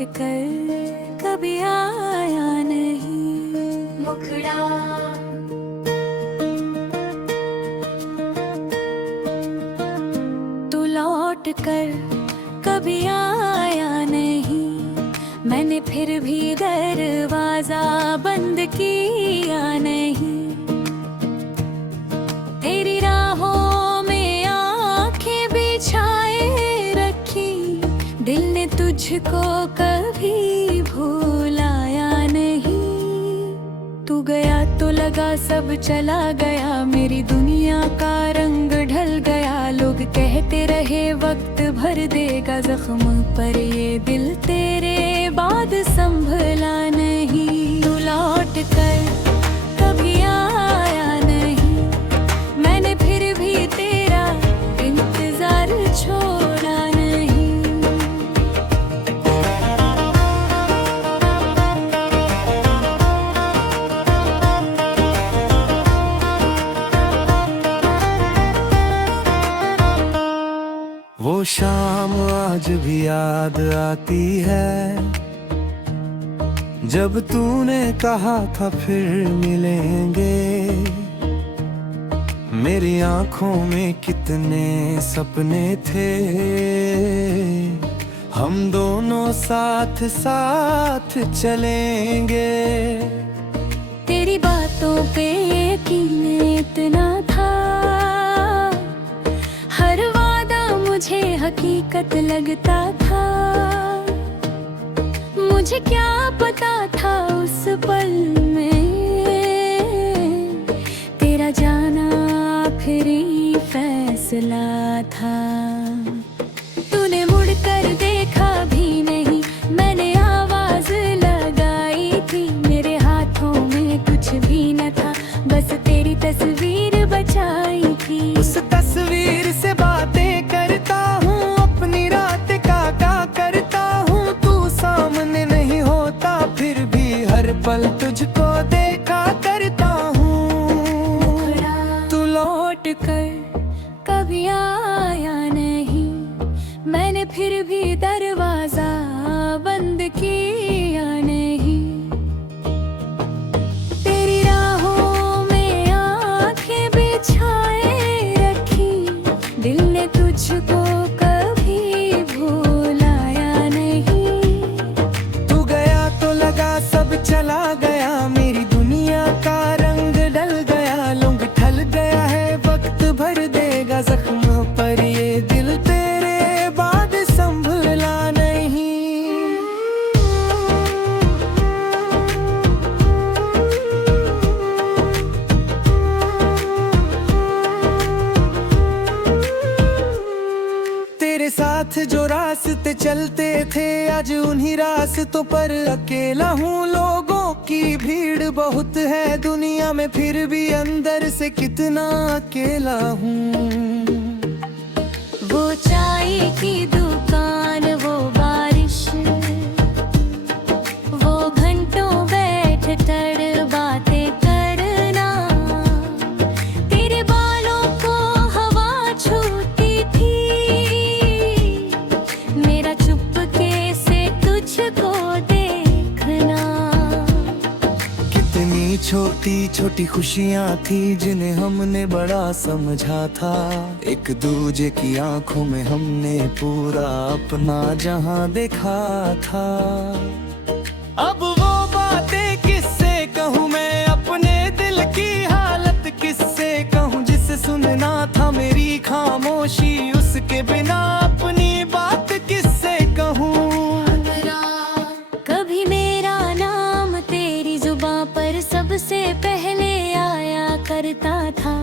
लौट कर कभी आया नहीं। मुखड़ा तू लौट कर कभी आया नहीं, मैंने फिर भी दरवाजा बंद किया नहीं। तेरी राहों में आंखें बिछाए रखी, दिल ने तुझको कभी भुलाया नहीं। तू गया तो लगा सब चला गया, मेरी दुनिया का रंग ढल गया। लोग कहते रहे वक्त भर देगा जख्म, पर ये दिल तेरे बाद संभला नहीं। तू लौट कर कभी आया नहीं, मैंने फिर भी तेरा इंतजार छोड़ा नहीं। वो शाम आज भी याद आती है, जब तूने कहा था फिर मिलेंगे। मेरी आंखों में कितने सपने थे, हम दोनों साथ साथ चलेंगे। तेरी बातों पे यकीन इतना था, हर वादा मुझे हकीकत लगता था। मुझे क्या पता था उस पल में तेरा जाना आखिरी फैसला था। तूने मुड़कर देखा भी नहीं, मैंने आवाज लगाई थी। मेरे हाथों में कुछ भी न था, बस तेरी तस्वीर बचाई थी। उस तस्वीर से बातें करता हूँ, अपनी रात का करता हूँ। तू सामने नहीं होता, फिर भी हर पल तुझको देखा करता हूँ। तू लौट कर कभी आया नहीं, मैंने फिर भी दरवाजा बंद किया नहीं। तेरी राहों में आंखें बिछाए रखी, दिल ने तुझको कभी भुलाया नहीं। तू गया तो लगा सब चला गया, मेरी दुनिया का रंग डल गया। लोग ढल गया है, वक्त भर देगा जख्म, पर ये दिल तेरे बाद संभला नहीं। तेरे साथ जो रास्ते चलते थे, आज उन्हीं रास्तों पर अकेला हूँ। लोगों की भीड़ बहुत है दुनिया में, फिर भी अंदर से कितना अकेला हूँ। वो चाय की दुकान, वो बारिश, वो घंटों बैठ कर बातें करना। तेरे बालों को हवा छूती थी, मेरा चुपके से तुझको देखना। कितनी छोटी छोटी खुशियाँ थी जिन्हें हमने बड़ा समझा था। एक दूजे की आंखों में हमने पूरा अपना जहां देखा था। अब वो बातें किससे कहूँ मैं, अपने दिल की हालत किससे कहूँ। जिसे सुनना था मेरी खामोशी, उसके बिना अपनी बात किससे कहूँ। कभी मेरा नाम तेरी जुबां पर सबसे पहले आया करता था।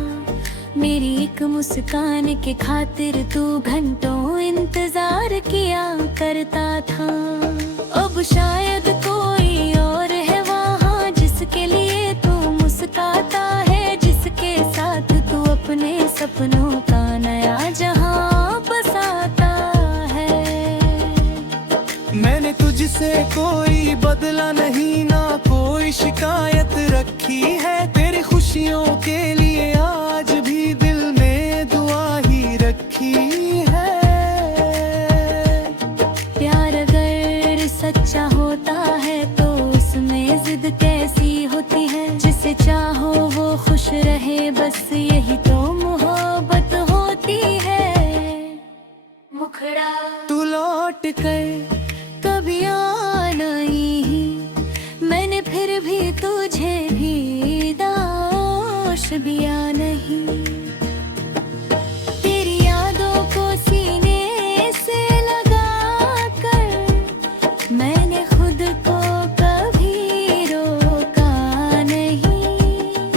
मेरी एक मुस्कान के खातिर तू घंटों इंतजार किया करता था। अब शायद कोई और है वहाँ, जिसके लिए तू मुस्काता है, जिसके साथ तू अपने सपनों का नया जहां बसाता है। मैंने तुझसे कोई बदला नहीं, ना कोई शिकायत रखी है। तेरी खुशियों के लिए आज भी दिल में दुआ ही रखी है। प्यार अगर सच्चा लौट कर कभी आना ही, मैंने फिर भी तुझे भी दोष दिया नहीं। तेरी यादों को सीने से लगा कर मैंने खुद को कभी रोका नहीं।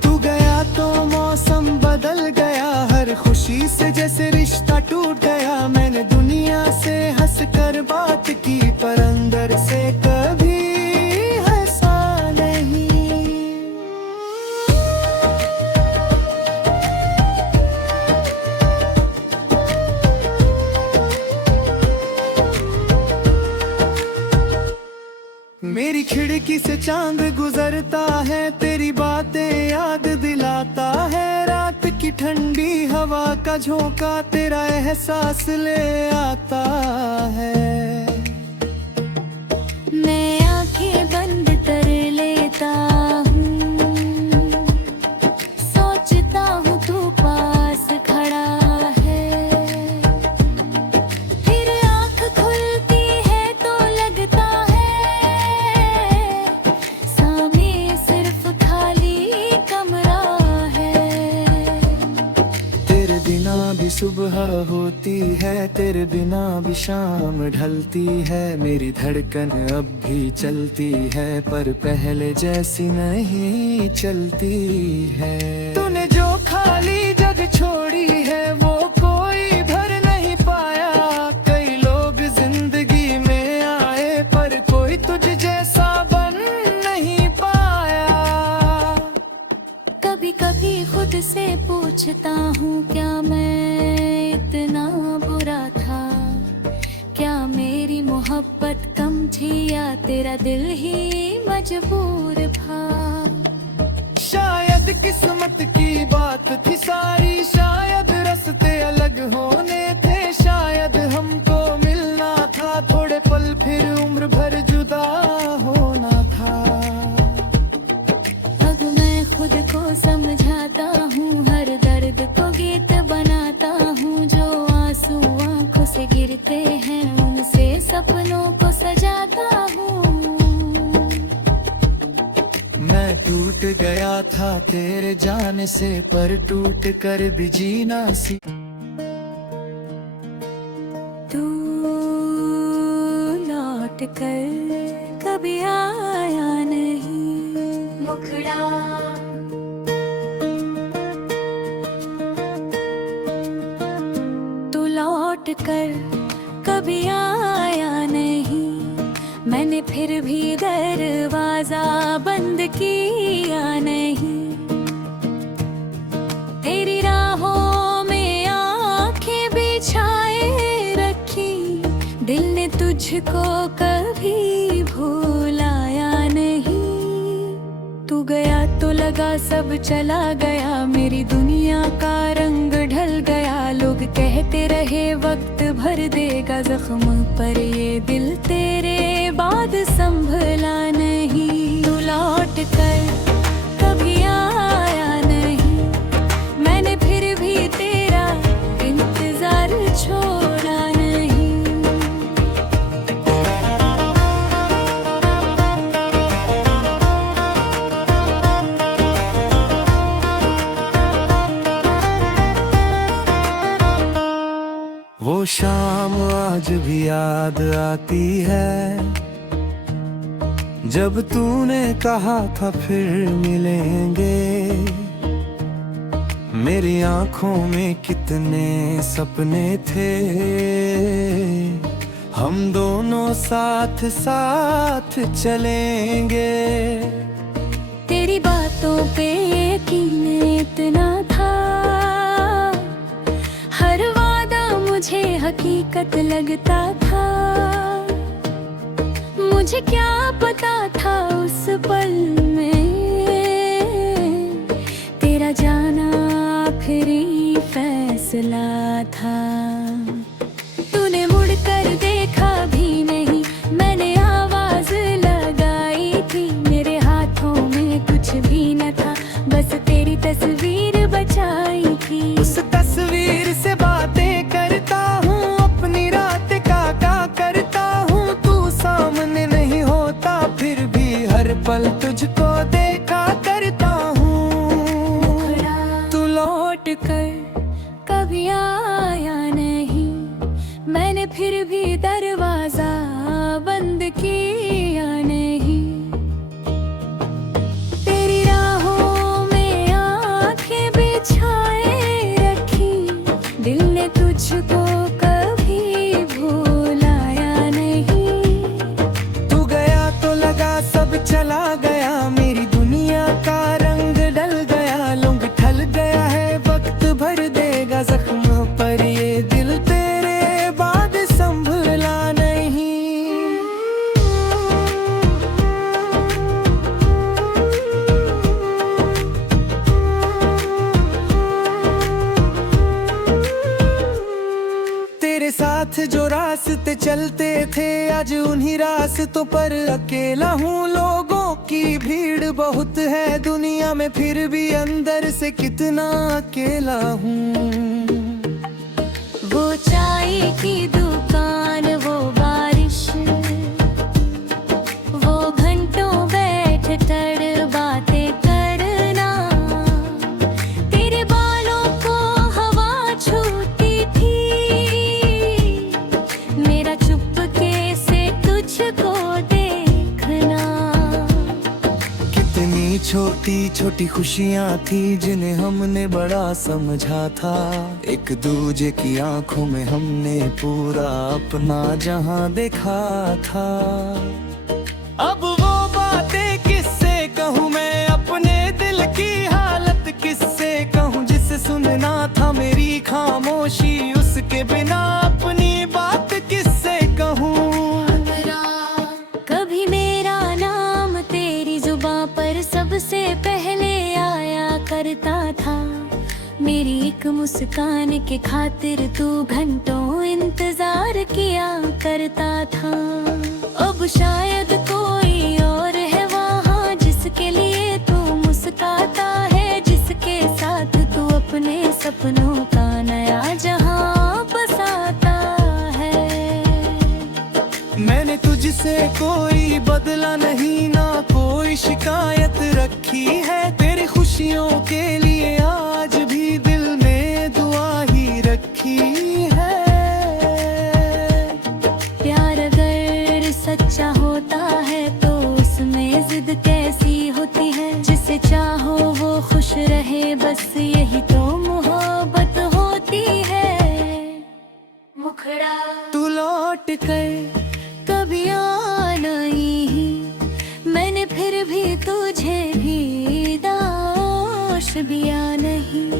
तू गया तो मौसम बदल गया, हर खुशी से जैसे रिश्ता टूट गया। मैंने दुनिया से हंस कर बात की, पर अंदर से कभी हंसा नहीं। मेरी खिड़की से चांद गुजरता है, तेरी बातें याद दिलाता है। रात की ठंडी हवा का झोंका तेरा एहसास ले आता है। मैं आंखें बंद कर लेता हूँ, सोचता हूँ तू पास खड़ा है। फिर आँख खुलती है तो लगता है सामने सिर्फ खाली कमरा है। तेरे बिना भी सुबह होती है, तेरे बिना भी शाम ढलती है। मेरी धड़कन अब भी चलती है, पर पहले जैसी नहीं चलती है। तूने जो खाली जगह छोड़ी है वो कोई भर नहीं पाया। कई लोग जिंदगी में आए, पर कोई तुझ जैसा बन नहीं पाया। कभी कभी खुद से पूछता हूँ, क्या मैं इतना बुरा था? क्या मेरी मोहब्बत कम थी या तेरा दिल ही मजबूर था? शायद किस्मत की बात थी सारी, शायद रास्ते अलग होने थे। शायद हमको मिलना था थोड़े पल, फिर उम्र भर जुदा होना था। अब मैं खुद को समझाता हूँ, हर दर्द को गीत बनाता हूँ। जो आंसू आंखों से गिरते हैं उनसे सपनों को सजाता हूँ। मैं टूट गया था तेरे जाने से, पर टूट कर भी जीना सी। तू लौट कर कभी आया नहीं, मुखड़ा तू लौट कर कभी आया नहीं, मैंने फिर भी दरवाजा बंद किया नहीं। तेरी राहों में आंखें बिछाए रखी, दिल ने तुझको कभी भुलाया नहीं। तू गया तो लगा सब चला गया, मेरी दुनिया का रंग ढल गया। लोग कहते रहे वक्त भर देगा जख्म, पर ये दिल तेरे बाद संभला नहीं। तू लौट कर कभी आया नहीं, मैंने फिर भी तेरा इंतजार छोड़ा नहीं। वो शाम आज भी याद आती है, जब तूने कहा था फिर मिलेंगे। मेरी आंखों में कितने सपने थे, हम दोनों साथ साथ चलेंगे। तेरी बातों पे यकीन इतना था, हर वादा मुझे हकीकत लगता था। मुझे क्या पता था उस पल में तेरा जाना आखिरी फैसला था। तूने मुड़कर देखा भी नहीं, मैंने आवाज लगाई थी। मेरे हाथों में कुछ भी न था, बस तेरी तस्वीर बचाई थी। उस तस्वीर से बातें करता हूँ, अपनी रात का फिर भी दरवाजा बंद किया नहीं। तेरी राहों में आंखें बिछाए रखी, दिल ने तुझको कभी भुलाया नहीं। तू गया तो लगा सब चला गया, मेरी दुनिया का रंग डल गया। लुंग ढल गया है, वक्त भर देगा जख्म पर ये दिल तेरे बाद संभला नहीं। तेरे साथ जो रास्ते चलते थे, आज उन्हीं रास्तों पर अकेला हूँ। लोगों की भीड़ बहुत है दुनिया में, फिर भी अंदर से कितना अकेला हूँ। वो चाय की दुकान, वो बारिश, वो घंटों बैठ कर बातें करना। तेरे बालों को हवा छूती थी, मेरा चुपके से तुझको देखना। कितनी छोटी छोटी खुशियाँ थी जिन्हें हमने बड़ा समझा था। एक दूजे की आंखों में हमने पूरा अपना जहां देखा था। अब वो बातें किससे कहूँ मैं, अपने दिल की हालत किससे कहूँ। जिसे सुनना था मेरी खामोशी, उसके बिना अपनी बात किससे कहूँ। कभी मेरा नाम तेरी जुबां पर सबसे पहले आया करता था। मेरी एक मुस्कान के खातिर तू घंटों इंतजार किया करता था। अब शायद कोई और है वहाँ जिसके लिए तू मुस्काता है, जिसके साथ तू अपने सपनों का नया जहां बसाता है। मैंने तुझसे कोई बदला नहीं, ना कोई शिकायत रखी है। तेरी खुशियों के लिए आज भी दिल में दुआ ही रखी है। प्यार अगर सच्चा होता है तो उसमें जिद कैसी होती है। जिसे चाहो वो खुश रहे, बस यही तो मोहब्बत होती है। मुखड़ा तू लौट कर कभी आना ही, मैंने फिर भी तुझे भी दोष दिया नहीं।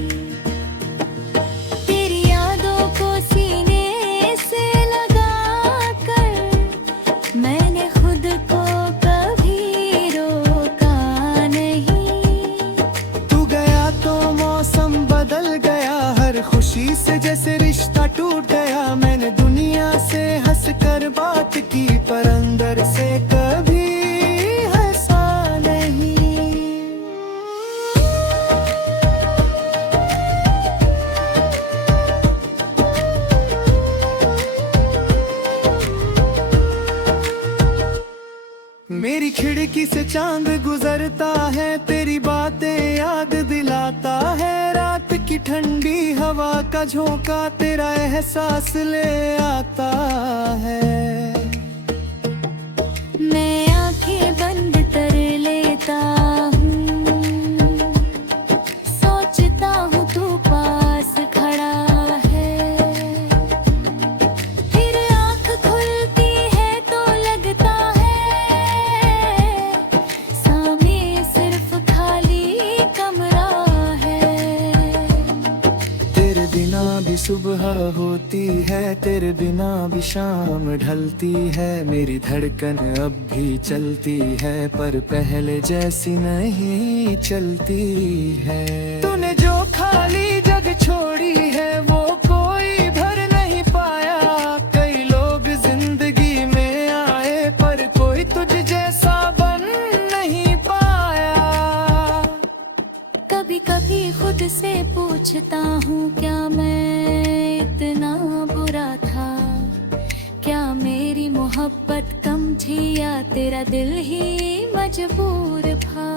तेरी यादों को सीने से लगा कर मैंने खुद को कभी रोका नहीं। तू गया तो मौसम बदल गया, हर खुशी से जैसे रिश्ता टूट गया। मैंने दुनिया से हंस कर बात की, पर अंदर से कभी हंसा नहीं। मेरी खिड़की से चांद गुजरता है, तेरी बातें याद दिलाता है। रात की ठंडी हवा का झोंका तेरा एहसास ले आता है। मैं आंखें बंद कर लेता हूँ, सोचता हूँ तू पास खड़ा है। फिर आँख खुलती है तो लगता है सामने सिर्फ खाली कमरा है। तेरे बिना भी सुबह होती है, तेरे बिना भी शाम ढलती है। मेरी धड़कन अब भी चलती है, पर पहले जैसी नहीं चलती है। तूने जो खाली जगह छोड़ी है वो कोई भर नहीं पाया। कई लोग जिंदगी में आए, पर कोई तुझ जैसा बन नहीं पाया। कभी कभी खुद से पूछता हूँ, क्या मैं इतना बुरा था? क्या मेरी मोहब्बत कम थी या तेरा दिल ही मजबूर था?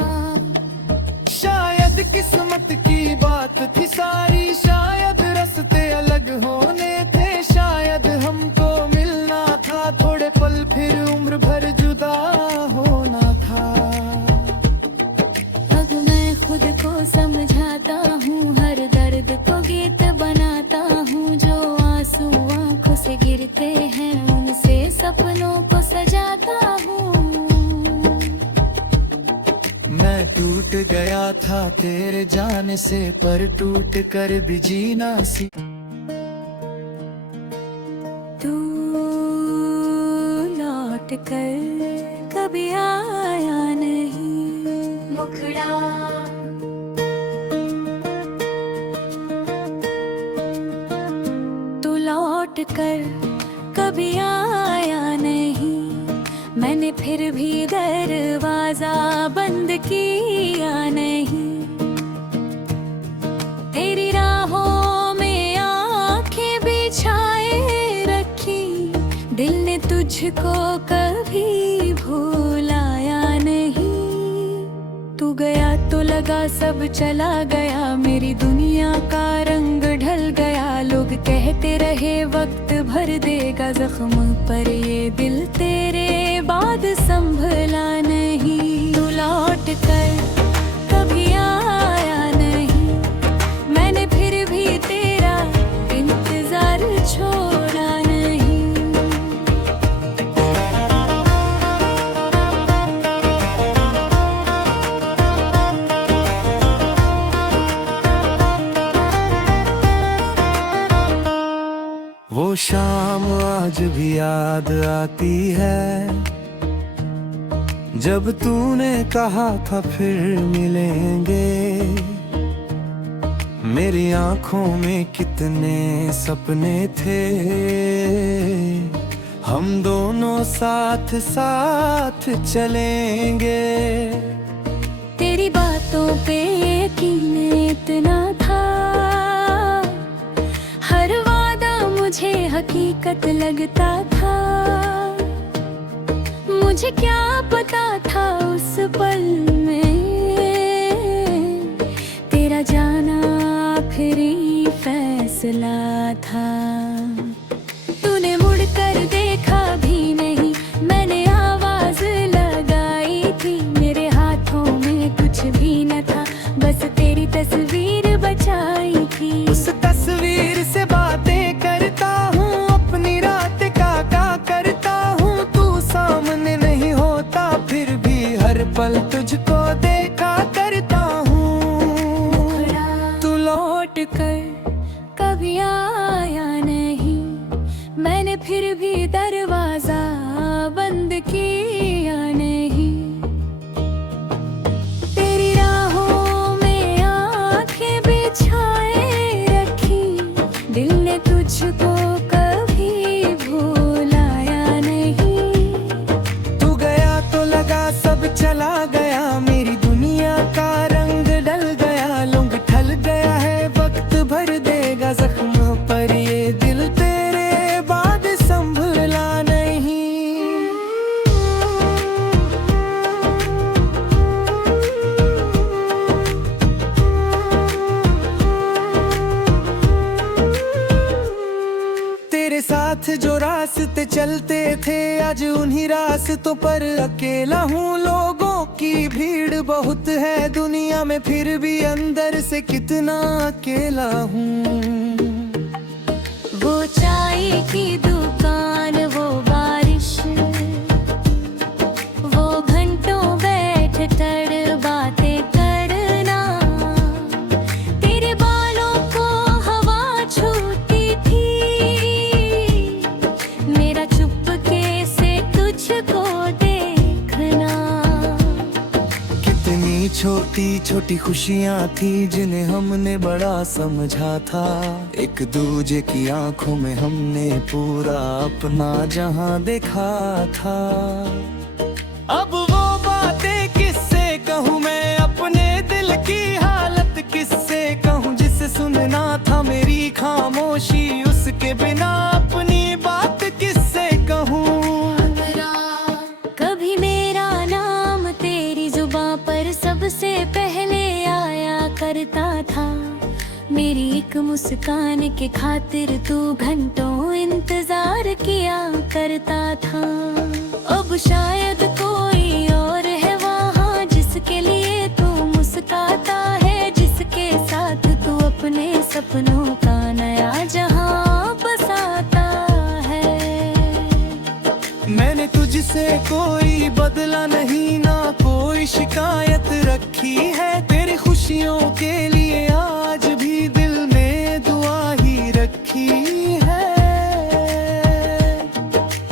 शायद किस्मत की बात थी सारी, शायद रास्ते अलग होने थे। शायद हमको था तेरे जाने से, पर टूट कर भी जीना सी। तू लौट कर कभी आया नहीं, मुखड़ा तू लौट कर कभी आया नहीं, मैंने फिर भी दरवाजा बंद किया नहीं। तेरी राहों में आंखें बिछाए रखी, दिल ने तुझको कभी भुलाया नहीं। तू गया तो लगा सब चला गया, मेरी दुनिया का रंग ढल गया। लोग कहते रहे वक्त भर देगा जख्म, पर ये दिल तेरे बाद संभला नहीं। तू लौट कर कभी आया नहीं, मैंने फिर भी तेरा इंतजार छोड़ा नहीं। वो शाम आज भी याद आती है, जब तूने कहा था फिर मिलेंगे। मेरी आंखों में कितने सपने थे, हम दोनों साथ साथ चलेंगे। तेरी बातों पे यकीन इतना था, हर वादा मुझे हकीकत लगता था। मुझे क्या पता था उस पल में, तेरा जाना आखिरी फैसला था। तूने मुड़कर देखा भी नहीं, मैंने आवाज लगाई थी। मेरे हाथों में कुछ भी न था, बस तेरी तस्वीर बचाई थी। उस तस्वीर से बातें करता हूँ, अपनी रात का करता हूँ। तू सामने नहीं होता, फिर भी हर पल तुझको देखा करता हूँ। तू लौट कर कभी आया नहीं, मैंने फिर भी दरवाजा बंद किया नहीं। तेरी राहों में आंखें बिछाए रखी, दिल ने तुझको कभी भुलाया नहीं। तू गया तो लगा सब चला गया, मेरी दुनिया का रंग डल गया। लोग ढल गया है वक्त भर देगा जख्म, पर ये दिल तेरे बाद संभला नहीं। तेरे साथ जो रास्ते चलते थे, आज उन्हीं रास्तों पर अकेला हूँ। लोगों की भीड़ बहुत है दुनिया में, फिर भी अंदर से कितना अकेला हूँ। वो चाय की दुकान, वो बारिश, वो घंटों बैठ कर बातें करना। तेरे बालों को हवा छूती थी, मेरा चुपके से तुझको देखना। कितनी छोटी छोटी खुशियाँ थी जिन्हें हमने बड़ा समझा था। एक दूजे की आंखों में हमने पूरा अपना जहां देखा था। अब वो बातें किससे कहूँ मैं, अपने दिल की हालत किससे कहूँ। जिसे सुनना था मेरी खामोशी, उसके बिना अपनी बात किससे कहूँ। कभी मेरा नाम तेरी जुबां पर सबसे पहले आया करता था। मेरी एक मुस्कान के खातिर तू घंटों इंतजार किया करता था। अब शायद कोई और है वहाँ, जिसके लिए तू मुस्काता है, जिसके साथ तू अपने सपनों का नया जहां बसाता है। मैंने तुझसे कोई कभी बदला नहीं, ना कोई शिकायत रखी है। तेरी खुशियों के लिए आज भी दिल में दुआ ही रखी है।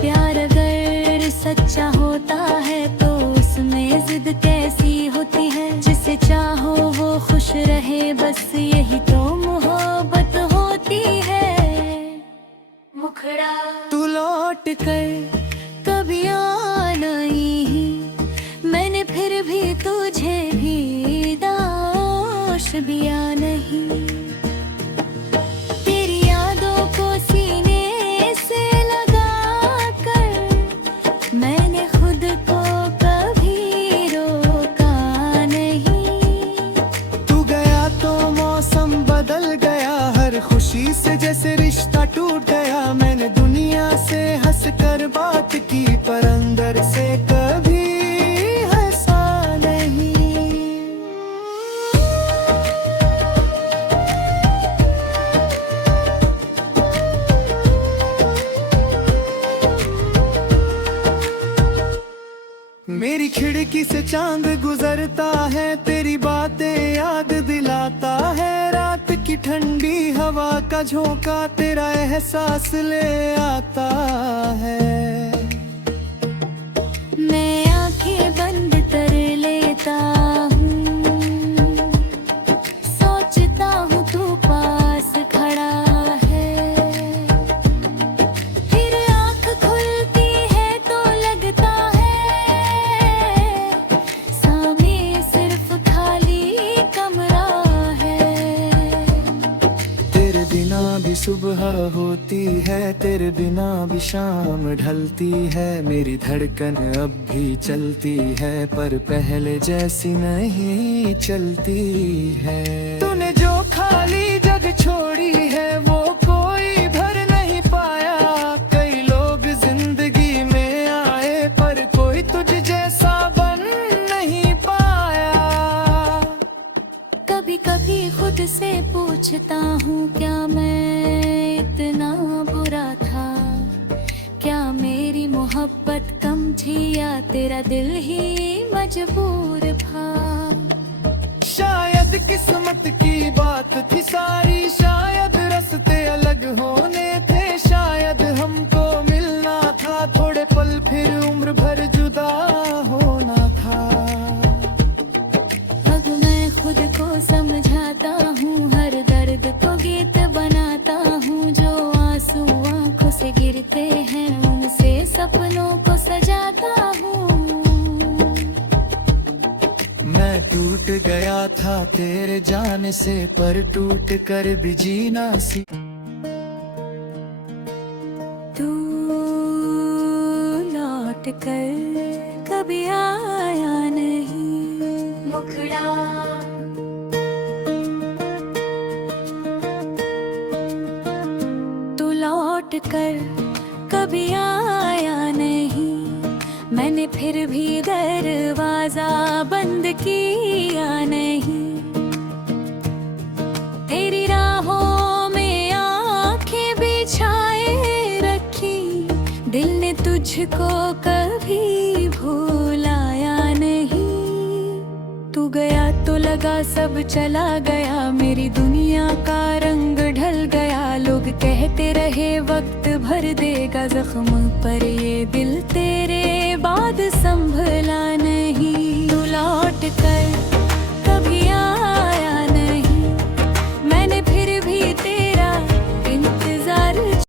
प्यार अगर सच्चा होता है तो उसमें जिद कैसी होती है। जिसे चाहो वो खुश रहे, बस यही तो मोहब्बत होती है। मुखड़ा तू लौट कर कभी आना ही, मैंने फिर भी तुझे भी दोष दिया नहीं। तेरी यादों को सीने से लगा कर मैंने खुद को कभी रोका नहीं। तू गया तो मौसम बदल गया, हर खुशी से जैसे रिश्ता टूट गया। मैंने दुनिया से हंस कर बात की, पर अंदर से कभी हंसा नहीं। मेरी खिड़की से चांद गुजरता है, तेरी बातें याद दिलाता है। रात की ठंडी हवा का झोंका तेरा एहसास ले आता है। मैं आंखें बंद कर लेता हूँ, सोचता हूँ तू पास खड़ा है। फिर आँख खुलती है तो लगता है सामने सिर्फ खाली कमरा है। तेरे बिना भी सुबह होती है, तेरे बिना भी शाम ढलती है। मेरी धड़कन अब भी चलती है, पर पहले जैसी नहीं चलती है। तूने जो खाली जग छोड़ी है वो कोई भर नहीं पाया। कई लोग जिंदगी में आए, पर कोई तुझ जैसा बन नहीं पाया। कभी कभी खुद से पूछता हूँ, क्या मैं इतना बुरा था? क्या मेरी मोहब्बत कम थी या तेरा दिल ही मजबूर था? शायद किस्मत की बात थी सारी, शायद रास्ते अलग होने थे। शायद हमको मिलना था थोड़े पल, फिर उम्र भर जुदा होना था। अब मैं खुद को समझाता हूँ, हर दर्द को गीत बनाता हूँ। जो आंसू आंखों से गिरते हैं उनसे सपनों को सजाता हूँ। मैं टूट गया था तेरे जाने से, पर टूट कर भी जीना सीख। तू लौट कर कभी आया नहीं। मुखड़ा तू लौट कर कभी आया नहीं, मैंने फिर भी दरवाजा बंद किया नहीं। तेरी राहों में आंखें बिछाए रखी, दिल ने तुझको कभी भुलाया नहीं। तू गया तो लगा सब चला गया, मेरी दुनिया का रंग ढल गया। लोग कहते रहे वक्त भर देगा जख्म, पर ये दिल तेरे बाद संभला नहीं। तू लौट कर